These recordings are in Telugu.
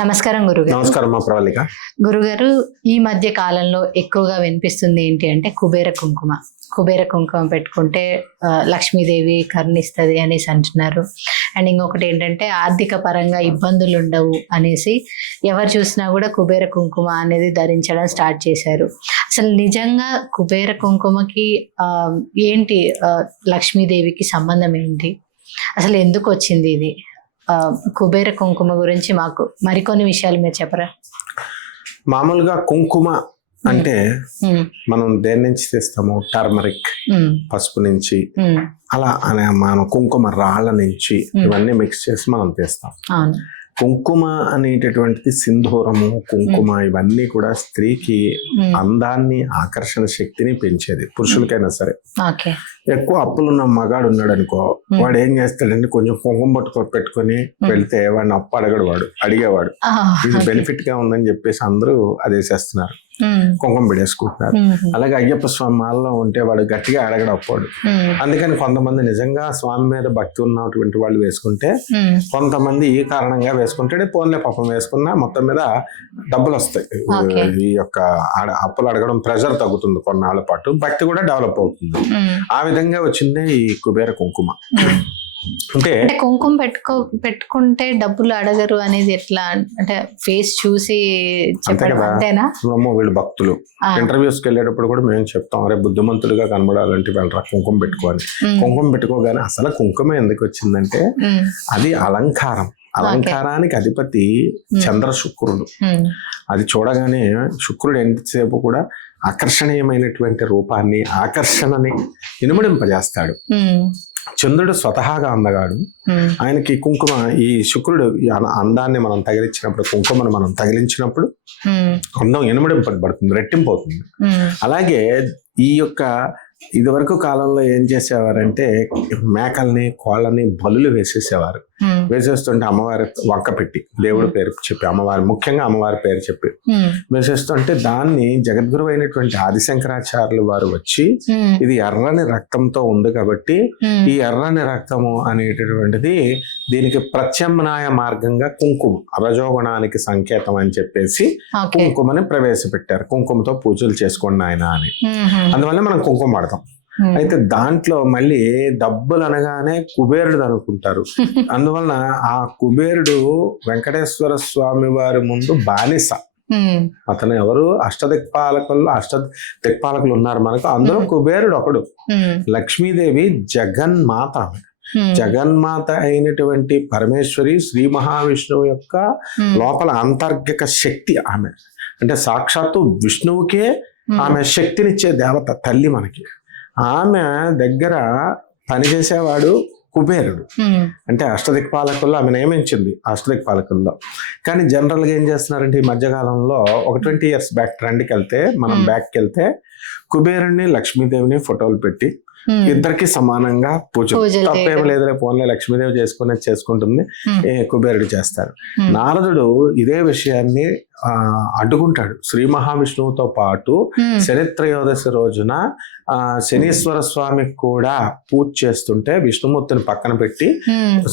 నమస్కారం గురుగారు. నమస్కారం మా ప్రవళిక. గురుగారు, ఈ మధ్య కాలంలో ఎక్కువగా వినిపిస్తుంది ఏంటి అంటే కుబేర కుంకుమ. కుబేర కుంకుమ పెట్టుకుంటే లక్ష్మీదేవి కరుణిస్తుంది అనేసి అంటున్నారు. అండ్ ఇంకొకటి ఏంటంటే ఆర్థిక పరంగా ఇబ్బందులు ఉండవు అనేసి ఎవరు చూసినా కూడా కుబేర కుంకుమ అనేది ధరించడం స్టార్ట్ చేశారు. అసలు నిజంగా కుబేర కుంకుమకి ఏంటి లక్ష్మీదేవికి సంబంధం ఏంటి, అసలు ఎందుకు వచ్చింది ఇది? కుబేర కుంకుమ గురించి మాకు మరికొన్ని విషయాలు మీరు చెప్పరా? మామూలుగా కుంకుమ అంటే మనం దేని నుంచి తెస్తాము? టర్మరిక్, పసుపు నుంచి, అలా అనే మనం కుంకుమ రాళ్ళ నుంచి ఇవన్నీ మిక్స్ చేసి మనం తెస్తాం. కుంకుమ అనేటటువంటిది సింధూరము, కుంకుమ ఇవన్నీ కూడా స్త్రీకి అందాన్ని, ఆకర్షణ శక్తిని పెంచేది. పురుషులకైనా సరే. ఎక్కువ అప్పులున్న మగాడు ఉన్నాడు అనుకో, వాడు ఏం చేస్తాడంటే కొంచెం కుంకుమ పెట్టుకొని వెళ్తే వాడిని అప్పు అడగడు, వాడు అడిగేవాడు. ఇది బెనిఫిట్ గా ఉందని చెప్పేసి అందరూ అది వేసేస్తున్నారు, కుంకుమ పెడేసుకుంటున్నారు. అలాగే అయ్యప్ప స్వామి మాలలో ఉంటే వాడు గట్టిగా అడగడు అప్పాడు. అందుకని కొంతమంది నిజంగా స్వామి మీద భక్తి ఉన్నటువంటి వాళ్ళు వేసుకుంటే, కొంతమంది ఈ కారణంగా వేసుకుంటే పోన్లే పాపం వేసుకున్నా మొత్తం మీద డబ్బులు వస్తాయి. ఈ యొక్క అప్పులు అడగడం ప్రెషర్ తగ్గుతుంది కొన్నాళ్ళ పాటు, భక్తి కూడా డెవలప్ అవుతుంది. ఆ విధంగా వచ్చిందే ఈ కుబేర కుంకుమ. అంటే కుంకుమ పెట్టుకుంటే డబ్బులు అడగరు అనేది ఎట్లా? అంటే ఫేస్ చూసి అంతేనా? వీళ్ళు భక్తులు ఇంటర్వ్యూస్కి వెళ్ళేటప్పుడు కూడా మేము చెప్తాం, అరే బుద్ధిమంతులుగా కనబడాలంటే వెళ్ళరా కుంకుమ పెట్టుకోవాలి. కుంకుమ పెట్టుకోగానే అసలు కుంకుమ ఎందుకు వచ్చిందంటే అది అలంకారం. అలంకారానికి అధిపతి చంద్ర శుక్రుడు. అది చూడగానే శుక్రుడు ఎంతసేపు కూడా ఆకర్షణీయమైనటువంటి రూపాన్ని, ఆకర్షణని ఇనుమడింపజేస్తాడు. చంద్రుడు స్వతహాగా అందగాడు. ఆయనకి కుంకుమ, ఈ శుక్రుడు అందాన్ని మనం తగిలించినప్పుడు, కుంకుమను మనం తగిలించినప్పుడు అందం ఇనుమడింపబడుతుంది, రెట్టింపు అవుతుంది. అలాగే ఈ యొక్క ఇదివరకు కాలంలో ఏం చేసేవారంటే మేకల్ని, కోళ్ళని బలులు వేసేసేవారు. వేసేస్తుంటే అమ్మవారి వంక పెట్టి, దేవుడి పేరు చెప్పి, అమ్మవారి ముఖ్యంగా అమ్మవారి పేరు చెప్పి వేసేస్తుంటే దాన్ని జగద్గురు అయినటువంటి ఆదిశంకరాచార్యులు వారు వచ్చి, ఇది ఎర్రని రక్తంతో ఉంది కాబట్టి ఈ ఎర్రని రక్తము అనేటటువంటిది దీనికి ప్రత్యామ్నాయ మార్గంగా కుంకుమ రజోగుణానికి సంకేతం అని చెప్పేసి కుంకుమని ప్రవేశపెట్టారు. కుంకుమతో పూజలు చేసుకోండి ఆయన అని. అందువల్ల మనం కుంకుమ వాడతాం. అయితే దాంట్లో మళ్ళీ డబ్బులు అనగానే కుబేరుడు అనుకుంటారు. అందువలన ఆ కుబేరుడు వెంకటేశ్వర స్వామి వారి ముందు బానిస. అతను ఎవరు? అష్టదిక్పాలకులు ఉన్నారు మనకు, అందులో కుబేరుడు ఒకడు. లక్ష్మీదేవి జగన్మాత. జగన్మాత అయినటువంటి పరమేశ్వరి శ్రీ మహావిష్ణువు యొక్క లోపల అంతర్గత శక్తి ఆమె. అంటే సాక్షాత్తు విష్ణువుకే ఆమె శక్తినిచ్చే దేవత తల్లి మనకి. ఆమె దగ్గర పనిచేసేవాడు కుబేరుడు. అంటే అష్టదిక్పాలకుల్లో ఆమె నియమించింది, అష్టదిక్పాలకుల్లో. కానీ జనరల్గా ఏం చేస్తున్నారంటే ఈ మధ్యకాలంలో ఒక 20 years బ్యాక్ ట్రెండ్కి వెళ్తే, మనం బ్యాక్కి వెళ్తే కుబేరుడిని, లక్ష్మీదేవిని ఫోటోలు పెట్టి ఇద్దరికి సమానంగా పూజ. తప్పేం లేదులే, పోన్లే లక్ష్మీదేవి చేసుకుంటుంది, కుబేరుడు చేస్తారు. నారదుడు ఇదే విషయాన్ని అడ్డుకుంటాడు. శ్రీ మహావిష్ణువుతో పాటు శనిత్రయోదశి రోజున శనీశ్వర స్వామికి కూడా పూజ చేస్తుంటే, విష్ణుమూర్తిని పక్కన పెట్టి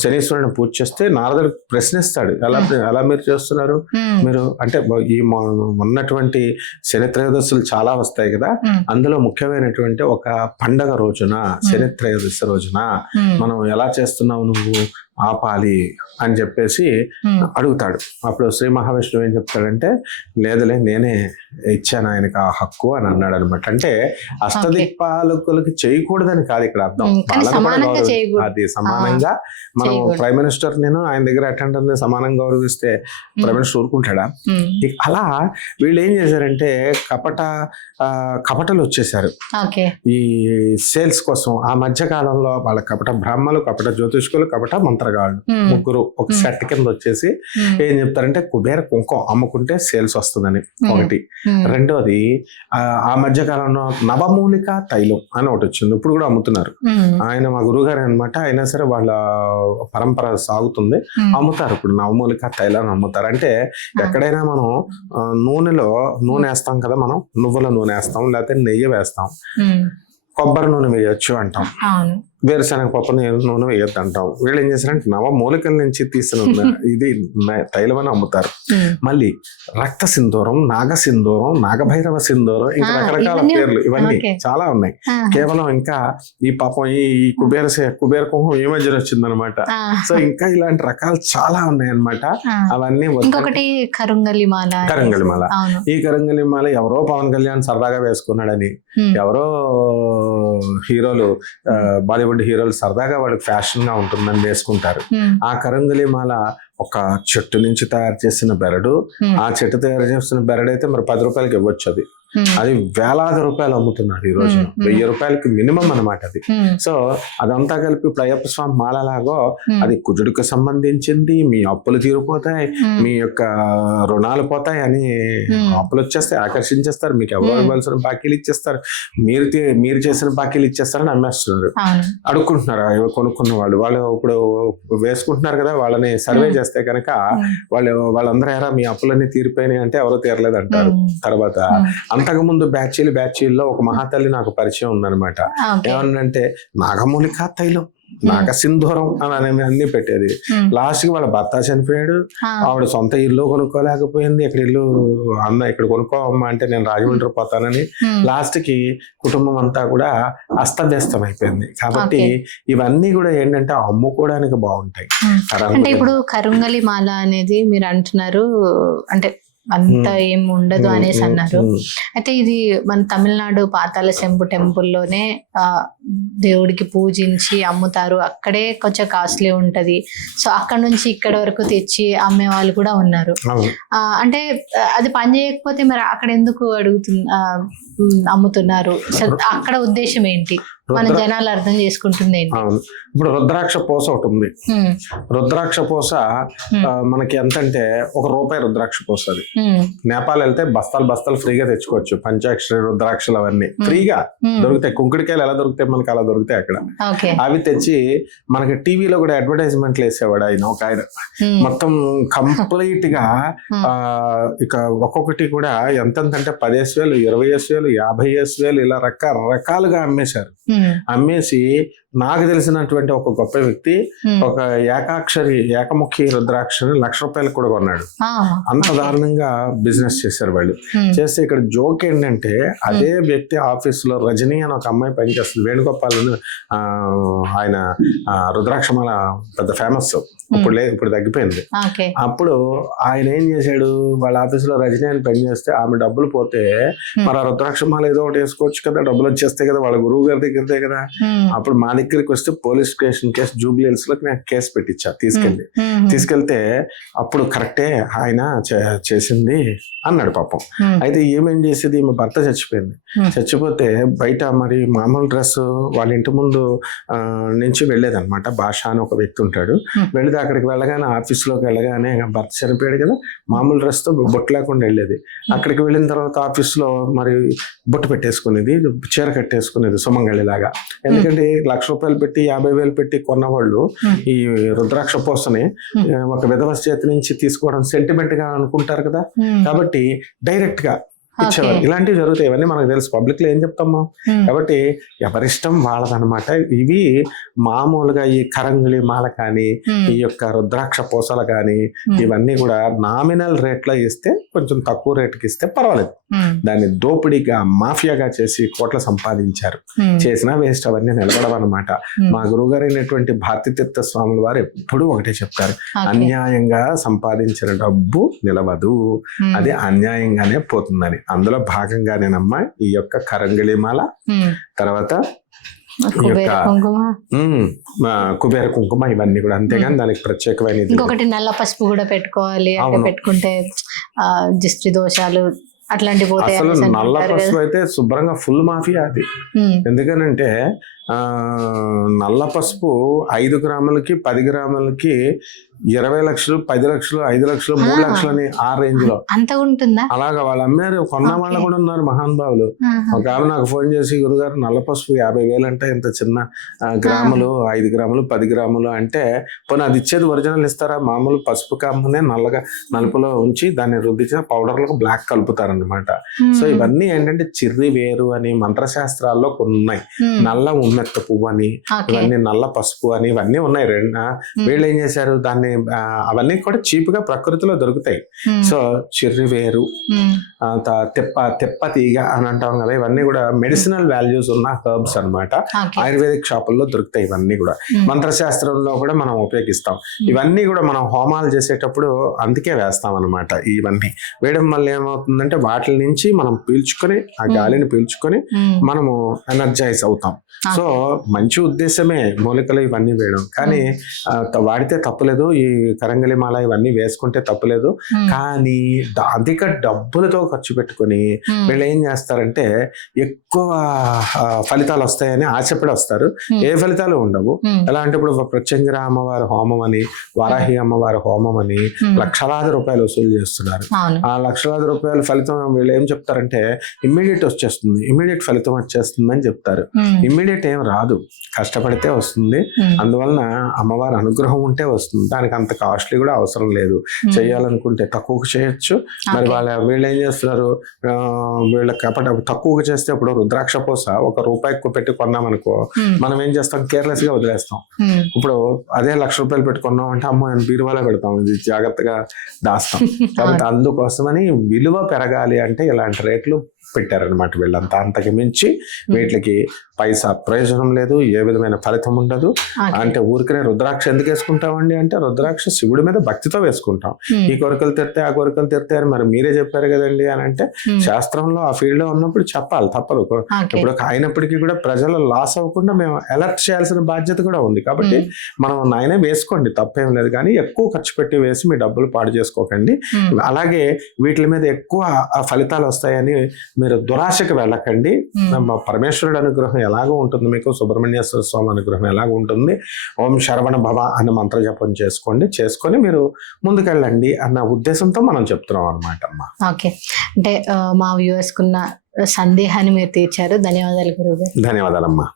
శనీశ్వరుని పూజ చేస్తే నారదుడు ప్రశ్నిస్తాడు, ఎలా మీరు చేస్తున్నారు మీరు అంటే? ఈ ఉన్నటువంటి శనిత్రయోదశులు చాలా వస్తాయి కదా, అందులో ముఖ్యమైనటువంటి ఒక పండగ రోజున, శనిత్రయోదశి రోజున మనం ఎలా చేస్తున్నావు, నువ్వు ఆపాలి అని చెప్పేసి అడుగుతాడు. అప్పుడు శ్రీ మహావిష్ణువు ఏం చెప్తాడంటే, లేదులే నేనే ఇచ్చాను ఆయనకు ఆ హక్కు అని అన్నాడు అనమాట. అంటే అష్టదిక్పాలకులకి చేయకూడదని కాదు ఇక్కడ అర్థం, అది సమానంగా. మనం ప్రైమ్ మినిస్టర్ నేను ఆయన దగ్గర అటెండర్ ని సమానంగా గౌరవిస్తే ప్రైమ్ మినిస్టర్ ఊరుకుంటాడా? అలా వీళ్ళు ఏం చేశారంటే కపటలు వచ్చేసారు ఈ సేల్స్ కోసం. ఆ మధ్య కాలంలో వాళ్ళ కపట బ్రాహ్మలు, కపట జ్యోతిష్కులు, కపట మంత్రగాళ్ళు ముగ్గురు ఒక సెట్ కింద వచ్చేసి ఏం చెప్తారంటే కుబేర కుంకుమ అమ్ముకుంటే సేల్స్ వస్తుందని ఒకటి. రెండోది ఆ మధ్య కాలంలో నవమూలిక తైలం అని ఒకటి వచ్చింది, ఇప్పుడు కూడా అమ్ముతున్నారు. ఆయన మా గురువుగారు అనమాట, అయినా సరే వాళ్ళ పరంపర సాగుతుంది, అమ్ముతారు ఇప్పుడు నవమూలిక తైలాన్ని అమ్ముతారు. అంటే ఎక్కడైనా మనం నూనె వేస్తాం కదా, మనం నువ్వుల నూనె వేస్తాం, లేకపోతే నెయ్యి వేస్తాం, కొబ్బరి నూనె వేయొచ్చు అంటాం. వేరుశనగ పప్పు నూనె వేయొద్దు అంటాం. వీళ్ళు ఏం చేశారంటే నవమూలికల నుంచి తీసిన ఇది తైలం అని అమ్ముతారు. మళ్ళీ రక్త సింధూరం, నాగ సింధూరం, నాగభైరవ సింధూరం, ఇంకా రకరకాల పేర్లు ఇవన్నీ చాలా ఉన్నాయి. కేవలం ఇంకా ఈ పాపం ఈ కుబేర కుంకుమ ఈ మధ్యన వచ్చిందనమాట. సో ఇంకా ఇలాంటి రకాలు చాలా ఉన్నాయి అన్నమాట. అవన్నీ ఇంకొకటి కరుంగలిమాల. ఈ కరుంగలిమాల ఎవరో పవన్ కళ్యాణ్ సరదాగా వేసుకున్నాడని, ఎవరో హీరోలు బాలీవుడ్ హీరోలు సరదాగా వాళ్ళకి ఫ్యాషన్ గా ఉంటుందని వేసుకుంటారు. ఆ కరుంగలిమాల ఒక చెట్టు నుంచి తయారు చేసిన బెరడు. ఆ చెట్టు తయారు చేసిన బెరడు అయితే మరి 10 రూపాయలకి ఇవ్వచ్చు. అది వేలాది రూపాయలు అమ్ముతున్నారు ఈ రోజు. 1000 రూపాయలకి మినిమం అనమాట అది. సో అదంతా కలిపి ఇప్పుడు అయ్యప్ప స్వామి మాలలాగో అది కుజుడికి సంబంధించింది. మీ అప్పులు తీరిపోతాయి, మీ యొక్క రుణాలు పోతాయి అని అప్పులు వచ్చేస్తాయి, ఆకర్షించేస్తారు. మీకు ఎవరు ఇవ్వాల్సిన బాకీలు ఇచ్చేస్తారు, మీరు చేసిన బాకీలు ఇచ్చేస్తారని అమ్మేస్తున్నారు. అడుక్కుంటున్నారు కొనుక్కున్న వాళ్ళు ఇప్పుడు వేసుకుంటున్నారు కదా, వాళ్ళని సర్వే చేస్తే కనుక వాళ్ళందరూ ఎరా మీ అప్పులన్నీ తీరిపోయినాయి అంటే ఎవరో తీరలేదు అంటారు. తర్వాత అంతకుముందు బ్యాచీల్లో ఒక మహాతల్లి నాకు పరిచయం ఉందన్నమాట. ఏమన్నంటే నాగమూలిక తైలం, నాగ సింధూరం అని అన్ని పెట్టేది. లాస్ట్ కి వాళ్ళ భర్త చనిపోయాడు, ఆవిడ సొంత ఇల్లు కొనుక్కోలేకపోయింది. ఇక్కడ కొనుక్కోవమ్మా అంటే నేను రాజమండ్రి పోతానని లాస్ట్ కి కుటుంబం అంతా కూడా అస్తవ్యస్తం అయిపోయింది. కాబట్టి ఇవన్నీ కూడా ఏంటంటే అమ్ముకోవడానికి బాగుంటాయి. అంటే ఇప్పుడు కరుంగలి మాల అనేది మీరు అంటున్నారు, అంటే అంత ఏం ఉండదు అనేసి అన్నారు. అయితే ఇది మన తమిళనాడు పాతాళ శంభు టెంపుల్లోనే దేవుడికి పూజించి అమ్ముతారు. అక్కడే కొంచెం కాస్ట్లీ ఉంటది. సో అక్కడ నుంచి ఇక్కడ వరకు తెచ్చి అమ్మే వాళ్ళు కూడా ఉన్నారు. అంటే అది పని చేయకపోతే మరి అక్కడ ఎందుకు అమ్ముతున్నారు? అక్కడ ఉద్దేశం ఏంటి? మన జనాలు అర్థం చేసుకుంటుంది ఏంటి? ఇప్పుడు రుద్రాక్ష పూస ఒకటి ఉంది. రుద్రాక్ష పూస మనకి ఎంతంటే ₹1 రుద్రాక్ష పూస. అది నేపాల్ వెళ్తే బస్తాలు ఫ్రీగా తెచ్చుకోవచ్చు. పంచాక్షరి రుద్రాక్షలు అవన్నీ ఫ్రీగా దొరుకుతాయి. కుంకుడికాయలు ఎలా దొరుకుతాయి మనకి అలా దొరుకుతాయి అక్కడ. అవి తెచ్చి మనకి టీవీలో కూడా అడ్వర్టైజ్మెంట్లు వేసేవాడు ఆయన. ఒక ఆయన మొత్తం కంప్లీట్ గా ఇక ఒక్కొక్కటి కూడా ఎంతంటే 10,000, 20,000, 50,000 ఇలా రకరకాలుగా అమ్మేశారు. అమ్మేసి నాకు తెలిసినటువంటి ఒక గొప్ప వ్యక్తి ఒక ఏకముఖి రుద్రాక్షని ₹1,00,000 కూడా కొన్నాడు. అంత దారుణంగా బిజినెస్ చేశారు వాళ్ళు. చేస్తే ఇక్కడ జోక్ ఏంటంటే అదే వ్యక్తి ఆఫీస్ లో రజనీ అని ఒక అమ్మాయి పనిచేస్తుంది. వేణుగోపాల్ ఆయన రుద్రాక్షమాల పెద్ద ఫేమస్. ఇప్పుడు తగ్గిపోయింది. అప్పుడు ఆయన ఏం చేశాడు, వాళ్ళ ఆఫీస్ లో రజనీ అని పనిచేస్తే ఆమె డబ్బులు పోతే మరి ఆ రుద్రాక్షమాల ఏదో ఒకటి వేసుకోవచ్చు కదా, డబ్బులు వచ్చేస్తాయి కదా, వాళ్ళ గురువు గారి దగ్గరే కదా. అప్పుడు మా దగ్గరికి వస్తే police station case Jubilee hills లో నేను కేసు పెట్టించా. తీసుకెళ్తే అప్పుడు కరెక్టే ఆయన చేసింది అన్నాడు పాపం. అయితే ఏమేం చేసేది, మా భర్త చచ్చిపోయింది. చచ్చిపోతే బయట మరి మామూలు డ్రెస్ వాళ్ళ ఇంటి ముందు నుంచి వెళ్ళేది అనమాట. భాష అని ఒక వ్యక్తి ఉంటాడు. వెళితే అక్కడికి వెళ్ళగానే ఆఫీస్లోకి వెళ్ళగానే భర్త చనిపోయాడు కదా, మామూలు డ్రెస్ తో బొట్టు లేకుండా వెళ్ళేది. అక్కడికి వెళ్ళిన తర్వాత ఆఫీస్లో మరి బొట్టు పెట్టేసుకునేది, చీర కట్టేసుకునేది సుమంగళిలాగా. ఎందుకంటే ₹1,00,000 పెట్టి 50,000 పెట్టి కొన్నవాళ్ళు ఈ రుద్రాక్ష పూసని ఒక విధవ చేతి నుంచి తీసుకోవడం సెంటిమెంట్ గా అనుకుంటారు కదా. కాబట్టి డైరెక్ట్ గా ఇచ్చేవారు. ఇలాంటివి జరుగుతాయి. ఇవన్నీ మనకు తెలుసు. పబ్లిక్ లో ఏం చెప్తాము. కాబట్టి ఎవరిష్టం వాళ్ళదనమాట. ఇవి మామూలుగా ఈ కరంగులి మాల కానీ ఈ యొక్క రుద్రాక్ష పూసలు కానీ ఇవన్నీ కూడా నామినల్ రేట్ లో ఇస్తే కొంచెం తక్కువ రేటుకి ఇస్తే పర్వాలేదు. దాన్ని దోపిడీగా మాఫియాగా చేసి కోట్ల సంపాదించారు. చేసినా వేస్ట్, అవన్నీ నిలబడవన్నమాట. మా గురువుగారు అయినటువంటి భారతీతీర్థ స్వాముల వారు ఎప్పుడూ ఒకటే చెప్తారు, అన్యాయంగా సంపాదించిన డబ్బు నిలవదు, అది అన్యాయంగానే పోతుందని. అందులో భాగంగానేనమ్మా ఈ యొక్క కరంగిలి మాల, తర్వాత కుబేర కుంకుమ, ఇవన్నీ కూడా. అంతేగాని దానికి ప్రత్యేకమైన ఇంకొకటి నల్ల పసుపు కూడా పెట్టుకోవాలి. అంటే పెట్టుకుంటే దిష్టి దోషాలు అట్లాంటి పోతాయి. అసలు నల్ల పసుపు అయితే శుభ్రంగా ఫుల్ మాఫియా అది. ఎందుకనంటే నల్ల పసుపు 5 గ్రాములకి 10 గ్రాములకి 20 లక్షలు, 10 లక్షలు, 5 లక్షలు, 3 లక్షలని ఆ రేంజ్ లో అంత ఉంటుందా? అలాగా వాళ్ళు అమ్మారు. కొన్న వాళ్ళు కూడా ఉన్నారు మహానుభావులు. ఒక ఆమె నాకు ఫోన్ చేసి, గురుగారు నల్ల పసుపు 50,000 అంటే ఇంత చిన్న గ్రాములు, 5 గ్రాములు, 10 గ్రాములు అంటే, పోనీ అది ఇచ్చేది ఒరిజినల్ ఇస్తారా? మామూలు పసుపు కామునే నలుపులో ఉంచి దాన్ని రుద్దించిన పౌడర్లకు బ్లాక్ కలుపుతారనమాట. సో ఇవన్నీ ఏంటంటే చిర్రి వేరు అని మంత్రశాస్త్రాల్లో కొన్ని ఉన్నాయి. నల్ల తుమ్మెత్త పువ్వు అని, ఇవన్నీ నల్ల పసుపు అని ఇవన్నీ ఉన్నాయి. వీళ్ళు ఏం చేశారు దాన్ని అవన్నీ కూడా చీప్ గా ప్రకృతిలో దొరుకుతాయి. సో చెర్రి వేరు, తెప్ప తీగ అని అంటాం కదా, ఇవన్నీ కూడా మెడిసినల్ వాల్యూస్ ఉన్న హెర్బ్స్ అన్నమాట. ఆయుర్వేదిక్ షాపుల్లో దొరుకుతాయి ఇవన్నీ కూడా. మంత్రశాస్త్రంలో కూడా మనం ఉపయోగిస్తాం. ఇవన్నీ కూడా మనం హోమాలు చేసేటప్పుడు అందుకే వేస్తాం అన్నమాట. ఇవన్నీ వేయడం వల్ల ఏమవుతుందంటే వాటి నుంచి మనం పీల్చుకొని, ఆ గాలిని పీల్చుకొని మనము ఎనర్జైజ్ అవుతాం. సో మంచి ఉద్దేశమే మూలికలు ఇవన్నీ వేయడం, కానీ వాడితే తప్పులేదు. ఈ కరంగలి మాల ఇవన్నీ వేసుకుంటే తప్పులేదు. కానీ అధిక డబ్బులతో ఖర్చు పెట్టుకొని వీళ్ళు ఏం చేస్తారంటే ఎక్కువ ఫలితాలు వస్తాయని ఆశపడి వస్తారు. ఏ ఫలితాలు ఉండవు. ఎలా అంటే ఇప్పుడు ప్రత్యంగిర అమ్మవారి హోమం అని, వారాహి అమ్మవారి హోమం అని లక్షలాది రూపాయలు వసూలు చేస్తున్నారు. ఆ లక్షలాది రూపాయల ఫలితం వీళ్ళు ఏం చెప్తారంటే ఇమ్మీడియట్ వచ్చేస్తుంది, ఇమ్మీడియట్ ఫలితం వచ్చేస్తుంది అని చెప్తారు. ఇమ్మీడియట్ ఏం రాదు, కష్టపడితే వస్తుంది. అందువలన అమ్మవారి అనుగ్రహం ఉంటే వస్తుంది. దానికి అంత కాస్ట్లీ కూడా అవసరం లేదు. చేయాలనుకుంటే తక్కువకు చేయొచ్చు. మరి వీళ్ళు ఏం చేస్తున్నారు, వీళ్ళకి తక్కువగా చేస్తే ఇప్పుడు రుద్రాక్ష పూస ₹1 పెట్టి కొన్నామనుకో, మనం ఏం చేస్తాం, కేర్లెస్ గా వదిలేస్తాం. ఇప్పుడు అదే ₹1,00,000 పెట్టి కొన్నాం అంటే అమ్మో నేను బీరువాలో పెడతాం, ఇది జాగ్రత్తగా దాస్తాం. కాబట్టి అందుకోసమని విలువ పెరగాలి అంటే ఇలాంటి రేట్లు పెట్టారనమాట వీళ్ళంతా. అంతకు మించి వీటికి పైసా ప్రయోజనం లేదు, ఏ విధమైన ఫలితం ఉండదు. అంటే ఊరికనే రుద్రాక్ష ఎందుకు వేసుకుంటామండి అంటే రుద్రాక్ష శివుడి మీద భక్తితో వేసుకుంటాం. ఈ కోరికలు తీర్తే ఆ కోరికలు తీర్తే అని మరి మీరే చెప్పారు కదండి అని అంటే శాస్త్రంలో ఆ ఫీల్డ్ లో ఉన్నప్పుడు చెప్పాలి, తప్పదు. ఇప్పుడు అయినప్పటికీ కూడా ప్రజలు లాస్ అవ్వకుండా మేము అలర్ట్ చేయాల్సిన బాధ్యత కూడా ఉంది. కాబట్టి మనం నాయనే వేసుకోండి, తప్పేం లేదు. కానీ ఎక్కువ ఖర్చు పెట్టి వేసి మీ డబ్బులు పాడు చేసుకోకండి. అలాగే వీటి మీద ఎక్కువ ఫలితాలు వస్తాయని మీరు దురాశకు వెళ్ళకండి. పరమేశ్వరుడు అనుగ్రహం ఎలాగో ఉంటుంది, మీకు సుబ్రహ్మణ్యేశ్వర స్వామి అనుగ్రహం ఎలాగో ఉంటుంది. ఓం శరవణ భవ అన్న మంత్ర జపం చేసుకొని మీరు ముందుకెళ్ళండి అన్న ఉద్దేశంతో మనం చెప్తున్నాం అనమాట అమ్మా. ఓకే, అంటే మా వ్యూవర్స్ కున్న సందేహాన్ని మీరు తీర్చారు. ధన్యవాదాలు గురువు గారు. ధన్యవాదాలమ్మా.